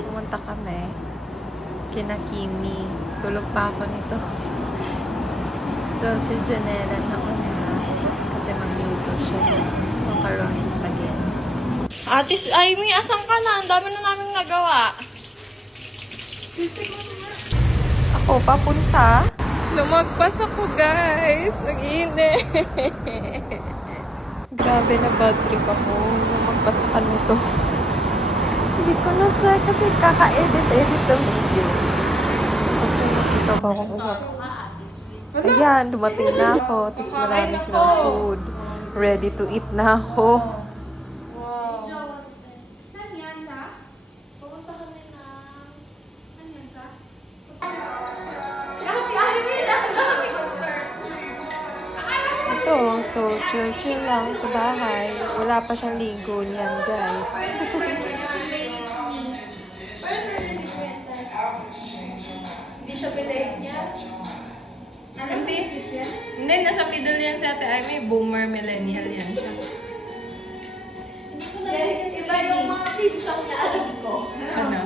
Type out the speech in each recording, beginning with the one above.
Pumunta kami. Kina Kimi. Tulog pa ako nito. So, si Janela nauna kasi magluto siya ng macaroni spaghetti. Ate Amy, asan ka na? Ang dami na namin nagawa. Ako, papunta. Lumagpas ako, guys. Ang init. Grabe na bad trip ako. Lumagpas ako nito. Hindi ko na-check kasi kaka-edit ng video. Tapos may nakita ba akong uwak. Ayan, dumating na ako. Tapos marami silang food. Ready to eat na ako. Ito, so chill-chill lang sa bahay. Wala pa siyang ligo niyan, guys. Hindi siya pinahit niya. Anong basic yan? Hindi, nasa middle yan si Ate Amy. Boomer millennial yan siya. Iba yung mga pinsang niya, alam ko. Ano?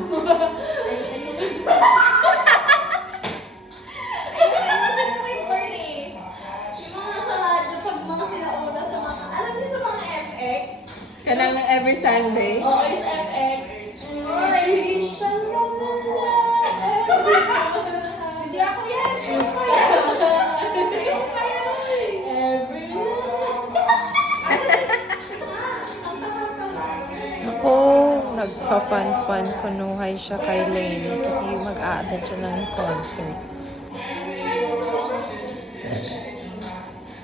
Kanang every Sunday. Oo, is FX. Hindi ako yan. Ako, nagpa-fun-fun kunuhay siya kay Lane kasi mag-a-attend siya ng concert.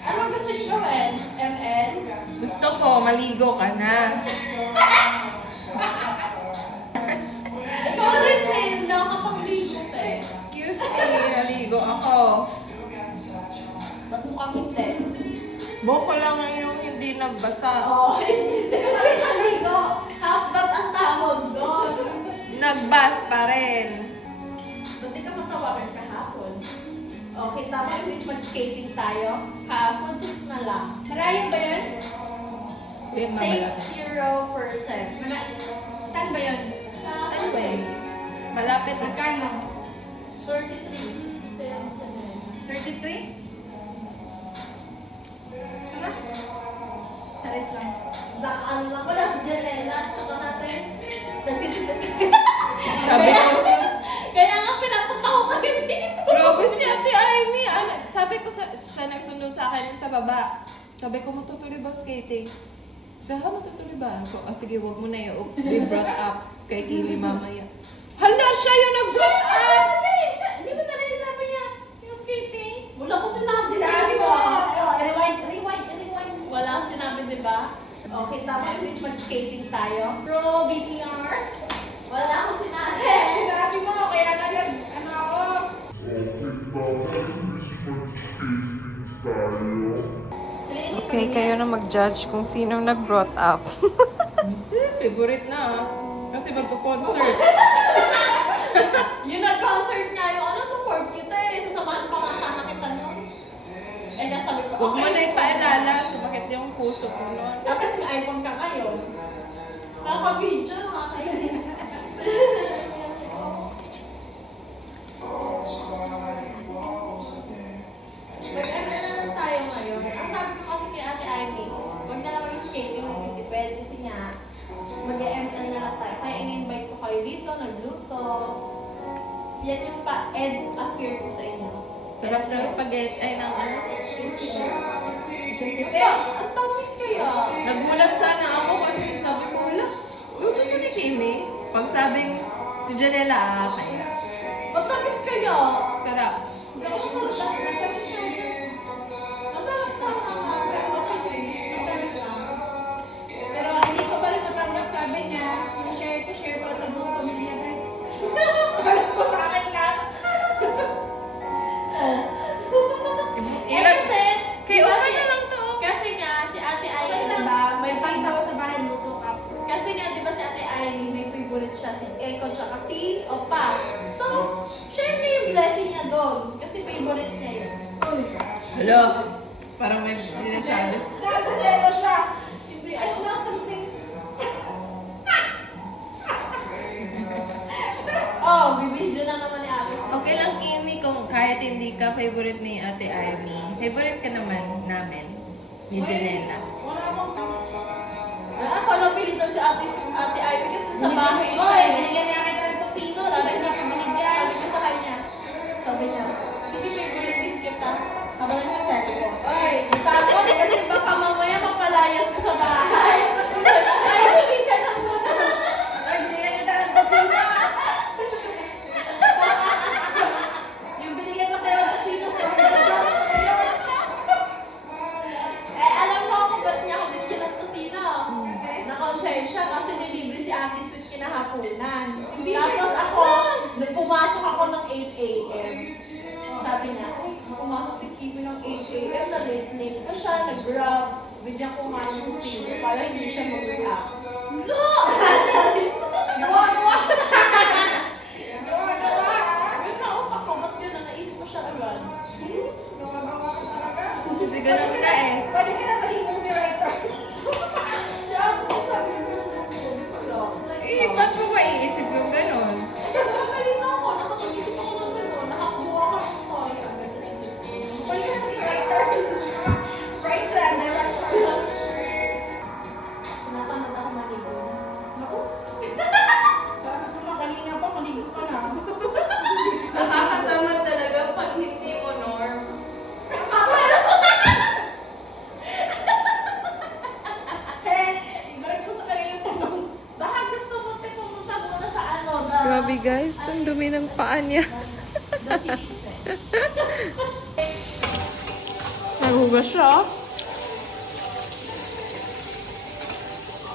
Ano gusto niyo gawin? ML? Gusto ko, maligo ka na. Ikaw rin, Shane. Nakakapag-ligo ka eh. Excuse me, naligo ako. Ba't mo kami te? Boko lang yung hindi nabasa. Oo. Hindi ko rin naligo. Half bath ang tawag doon. Nag-bath pa rin. Ba't di ka matawagan kahapon? Okay, tama yung mag-skating tayo. Kahapon na lang. Malayo ba yun? Hindi, mamalapit. 60%. Saan ba yun? Saan ba yun? Malapit na. Magkano? 33. 33? Ano? Tarit lang. Ano lang pala si Janela at saka natin. Sabi ko, Kaya nga pinapunta ko kayo dito. grabe si Ate Amy. Ano, sabi ko, siya nagsundo sa akin sa baba. Sabi ko, matutuloy ba skating? Siya, matutuloy ba? Ako, sige, wag mo na yung brought up kay Kimi mamaya. Hala, siya yung nag-brought up! Di ba talaga sabi niya yung skating? Wala ko sinabi. Sinabi mo. Rewind. Wala ko sinabi, di ba? Okay, tapos imbis mag-skating tayo. Bro, BTR. Wala ko sinabi. Sinabi mo, kaya nagag, ano ako. Okay, kayo na mag-judge kung sinong nag-brought up. Kasi, favorite na ah. Kasi magko-concert. Yung nag-concert nga yung ano, support kita eh. Sasamahan pa nga sana kita nun. Eh, nasabi ko, Huwag mo na ipaalala. Sumakit yung puso ko noon. Tapos may iPhone ka ngayon. Nakaka-video, nakakainis. Mag-ano na lang tayo ngayon. Ang sabi ko kasi kay Ate Amy, huwag na lang mag-skating ng titipid kasi nga, mag-ML na lang tayo. Kaya in-invite ko kayo dito, nagluto. Yan yung pa-ed affair ko sa inyo. Sarap ng spaghetti. Ay, ng ano? Kaya, ang tamis kaya. Nagulat sana ako kasi sabi ko, wala. Luto ko ni Kimi. Pag sabing si Janela, kaya. Ang tamis kaya. Sarap. Hindi ako masarap. Matamis na yun. Masarap na nga. Pero okay din. Matamis lang. Pero hindi ko pa rin matanggap. Sabi niya, yung share ko sa buong pamilya na. Balik ko sa akin lang. Ilan? Kasi, Kay Oka na lang to. kasi nga, si Ate Aileen, diba, may pasta ko sa bahay, luto ka. Kasi nga, diba si Ate Aileen, may favorite siya, si Eko, tsaka si Opa. So, share niya yung blessing niya doon. Kasi favorite niya yun. Uy. Hello. Parang may sinasabi. Nagsasero siya. I smell something. kahit hindi ka favorite ni Ate Amy, favorite ka naman namin ni Janela. Ako, napili daw si Ate Ivy kasi sa bahay siya. Oy, binigyan niya kita ng kusino. Sabi niya, binigyan. Sabi niya sa kanya. Sabi niya, hindi favorite din kita. Sabi niya sa sabi ko, oy, takot kasi baka mamaya mapalayas ka sa bahay. Ay, hindi ka na muna. Ay, binigyan kita ng kusino. Yung binigyan ko sa'yo ng kusino, sorry na lang. Eh, alam mo kung ba't niya ako binigyan ng kusino? Na-concern kasi nilibre si Ate Sweet kinahaponan. Tapos ako, nung pumasok ako ng 8 a.m. Sabi niya, pumasok si Kimi ng 8 a.m. na late pa siya, nag-grab. Bigyan ko nga ng kusino para hindi siya mag-react. No! Gawa! Yun na, upak ko, ba't yun? Naisip ko siya agad. Kasi ganun ka eh. Pwede ka na maging movie writer. Siya, sabi niya, Eh, ba't mo maiisip yung ganun? kasi magaling na ako, nakapag-isip ako ng gano'n, nakakuha ako ng story agad sa isip ko. Pwede ka na maging writer. Writer and director. Pinapanood ako maligo. Naku. Sabi ko na kanina pa, maligo ka na. Nakakatamad talaga pag hindi mo norm. Balik ko sa kanilang tanong. Baka gusto mo pumunta muna sa ano, Grabe guys, ang dumi ng paa niya. Nagugas siya.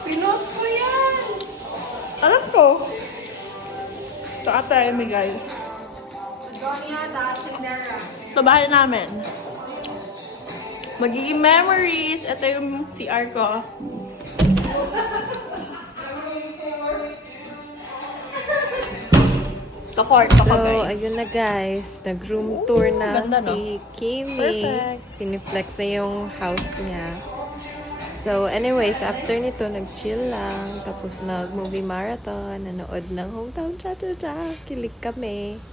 Pinos ko yan! Alam ko. Ito ata Amy, guys. Ito bahay namin. Magiging memories. Ito yung CR ko. Ka-court ako, So, guys. ayun na guys. Nag-room tour na ganda, no? si Kimi. Perfect. Piniflex na yung house niya. So, anyways, after nito, nag-chill lang. Tapos nag-movie marathon. Nanood ng Hometown Cha-Cha-Cha. Kilig kami.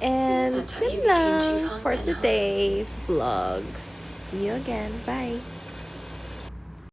And yun lang for today's vlog. See you again. Bye!